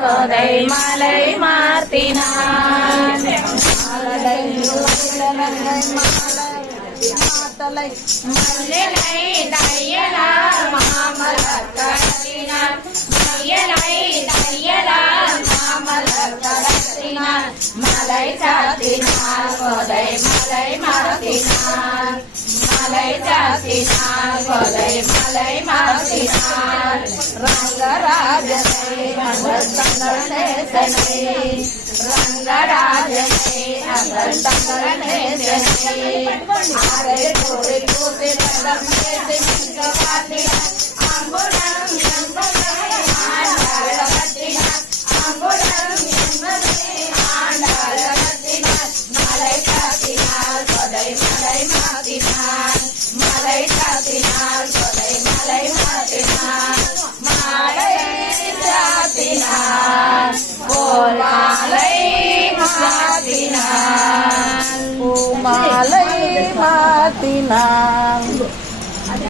கொதை மலை மார்த்தினான் மல்லிலை தையலார் மாமலர் கடத்தினான் மையலை தையலார் மாமலர் கடத்தினான் மலை சாத்தினான் கொதை மலை மார்த்தினான் மலை சாத்தினான் கொதை மலை மார்த்தினான் ரங்கராஜனை மங்கள் தங்கள் நேசனை ரங்கராஜனை மங்கள் தங்கள் நேசனை ஆரை கூறி கூறி தடம் பேசி மிகவாத்தினான் அம்புடம் என்பதை ஆண்டாளத்தினான் அம்புடம் என்பதை ஆண்டாளத்தினான் மலை சாத்தினான் கொதை மலை மாத்தினான் மலை சாத்தினான் கொதை மலை மாத்தினான் மாலை சாத்தினான் போல் மாலை மாத்தினான் பூமாலை மாத்தினான்